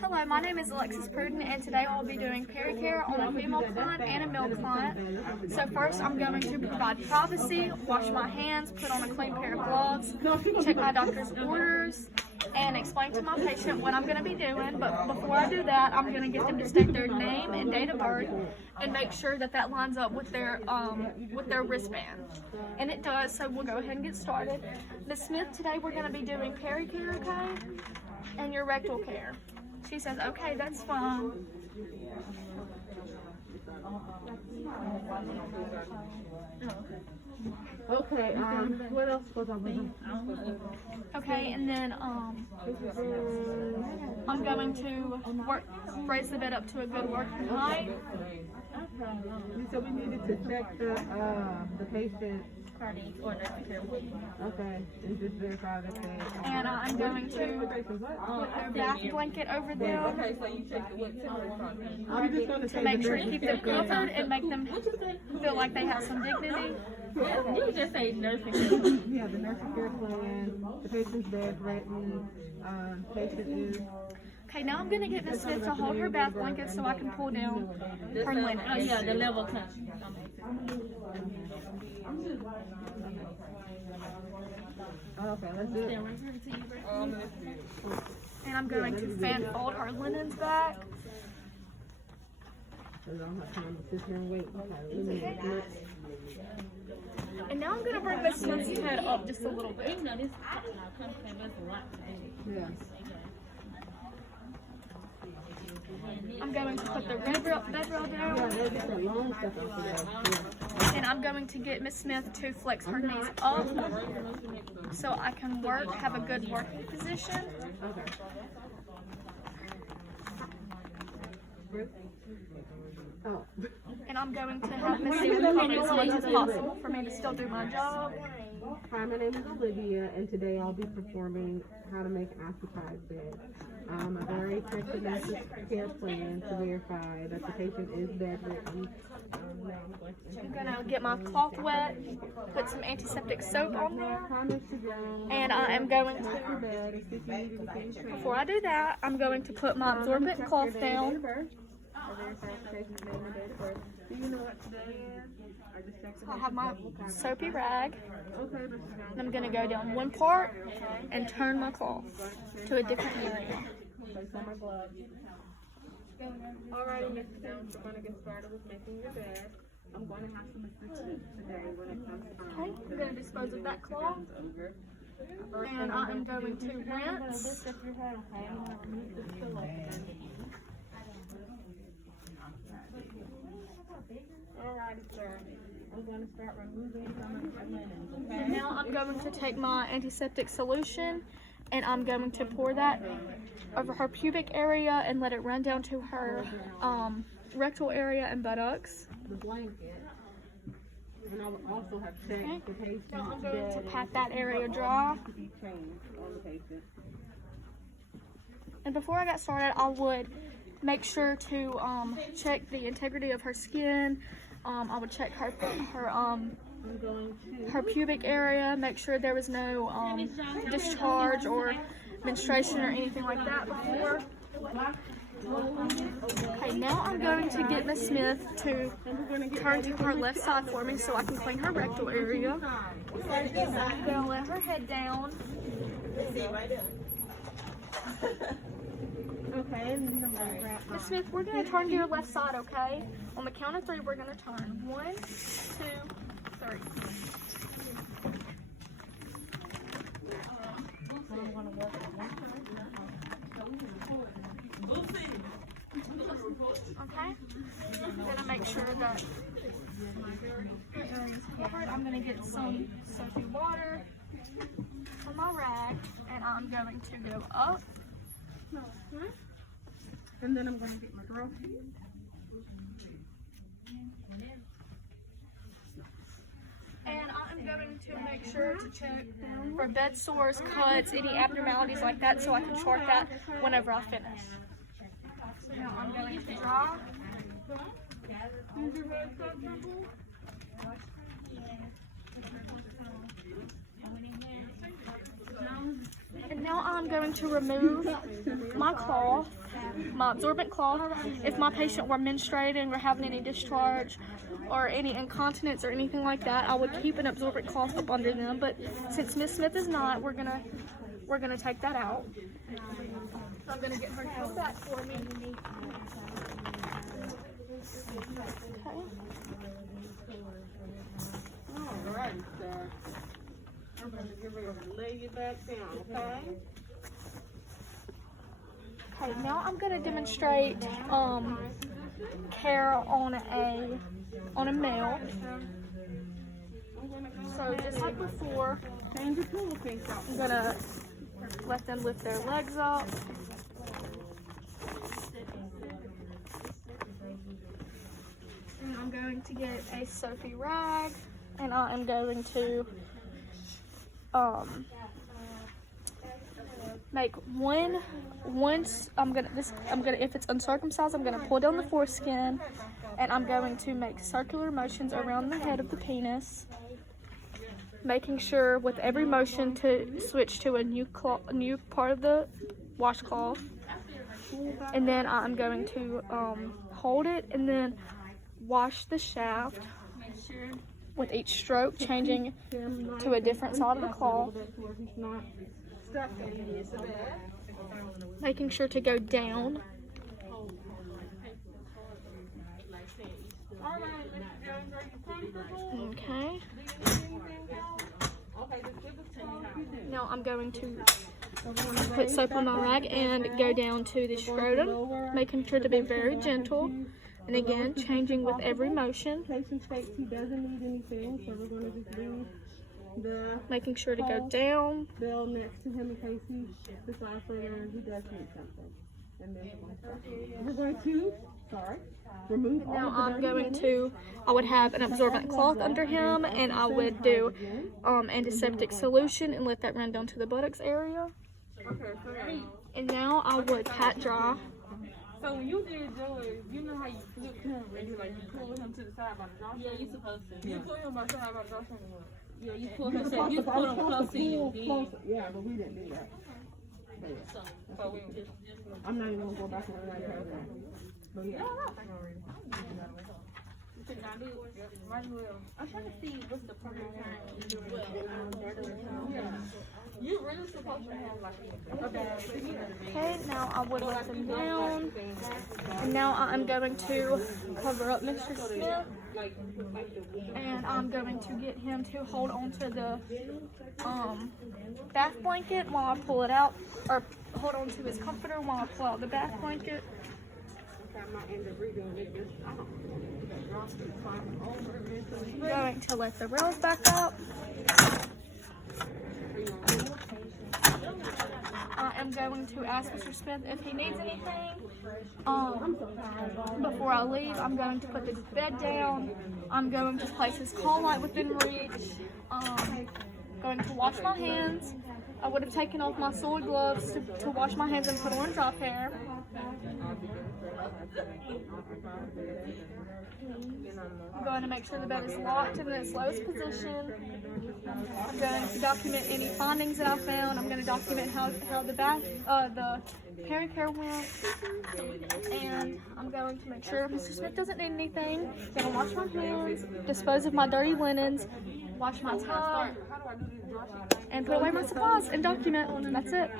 Hello, my name is Alexis Pruden, and today I'll be doing pericare on a female client and a male client. So first, I'm going to provide privacy, wash my hands, put on a clean pair of gloves, check my doctor's orders, and explain to my patient what I'm going to be doing. But before I do that, I'm going to get them to state their name and date of birth and make sure that that lines up with their wristband. And it does, so we'll go ahead and get started. Ms. Smith, today we're going to be doing pericare, okay? And your rectal care. She says, okay, that's fine. Okay, what else was I doing? Okay, and then I'm going to raise the bed up to a good working height. So we needed to check the patient. Okay, and just verify that they. And I'm going to put a bath blanket over them. Okay, so you check the what temperature? To make sure to keep them covered and make them feel like they have some dignity. You can just say nursing care. Yeah, the nursing care plan, the patient's bed ready, patient is. Okay, now I'm going to get Ms. Smith to hold her bath blanket so I can pull down her linens. Oh yeah, the level touch. Okay, let's do it. And I'm going to fan fold her linens back. Because I don't have time to sit here and wait. Okay. And now I'm going to bring Ms. Smith's head up just a little bit. Yeah. I'm going to put the bed rail down. And I'm going to get Ms. Smith to flex her knees up so I can have a good working position. Oh. And I'm going to have Ms. Smith come as much as possible for me to still do my job. Hi, my name is Olivia, and today I'll be performing how to make an occupied bed. I've already checked the nurse's care plan to verify that the patient is bedridden. I'm going to get my cloth wet, put some antiseptic soap on there, and I am going to, before I do that, I'm going to put my absorbent cloth down. I have my soapy rag, and I'm going to go down one part and turn my cloth to a different area. Alrighty, Ms. Jones, we're going to get started with making your bed. I'm going to have some assistance today when it comes to Okay, I'm going to dispose of that cloth, and I am going to rinse. Alrighty, sir. I'm going to start removing some of your linens, okay? And now I'm going to take my antiseptic solution and I'm going to pour that over her pubic area and let it run down to her rectal area and buttocks. The blanket. And I would also have checked the patient's Now I'm going to bed pat that area dry. to be changed on the patient. And before I got started, I would make sure to check the integrity of her skin. I would check her pubic area, make sure there was no discharge or menstruation or anything like that before. Okay, now I'm going to get Ms. Smith to turn to her left side for me so I can clean her rectal area. I'm going to let her head down. Okay, and then I'm going to grab Ms. Smith, we're going to turn to your left side, okay? On the count of 3, we're going to turn. 1, 2, 3. Okay? I'm going to make sure that your area is covered. I'm going to get some soapy water on my rag, and I'm going to go up. And then I'm going to get my girl. And I'm going to make sure to check for bed sores, cuts, any abnormalities like that so I can chart that whenever I finish. So now I'm going to dry. And now I'm going to remove my cloth, my absorbent cloth. If my patient were menstruating or having any discharge or any incontinence or anything like that, I would keep an absorbent cloth up under them. But since Miss Smith is not, we're gonna take that out. So I'm gonna get her held back for me. Okay. Alright, sir. I'm going to get ready to lay you back down, okay? Okay, now I'm gonna demonstrate care on a male. So just like before, Change your pillowcase out. I'm gonna let them lift their legs up. And I'm going to get a soapy rag, and I am going to make if it's uncircumcised, I'm gonna pull down the foreskin, and I'm going to make circular motions around the head of the penis, making sure with every motion to switch to a new part of the washcloth. And then I'm going to hold it and then wash the shaft with each stroke, changing to a different side of the cloth, making sure to go down. Okay. Now I'm going to put soap on my rag and go down to the scrotum, making sure to be very gentle. And again, changing with every motion. Patient states he doesn't need anything, so we're going to just leave the Making sure to go down. bell next to him in case he decides later he does need something. And then we're going to, remove all Now of the I'm dirty going linen. to, I would have an absorbent cloth under him, and I would do antiseptic solution and let that run down to the buttocks area. And now I would pat dry. So when you did yours, you know how you flip him and you pull him to the side by the drawstring? Yeah, you supposed to. You pull him by the side by the drawstring. Yeah, you pull him close to you. Yeah, but we didn't do that. I'm not even going to go back and run that. But yeah. I'm trying to see what's the perfect time. You really supposed to have like Okay, now I would let them down. And now I'm going to cover up Mr. Smith. And I'm going to get him to hold on to the bath blanket while I pull it out, or hold on to his comforter while I pull out the bath blanket. I'm going to let the rails back up. I am going to ask Mr. Smith if he needs anything. Before I leave, I'm going to put the bed down. I'm going to place his call light within reach. Going to wash my hands. I would have taken off my soiled gloves to wash my hands and put on drop hair. I'm going to make sure the bed is locked in its lowest position. I'm going to document any findings that I found. I'm going to document how the Perineal went, and I'm going to make sure Mr. Smith doesn't need anything. I'm going to wash my hands, dispose of my dirty linens, wash my tub, and put away my supplies and document. That's it.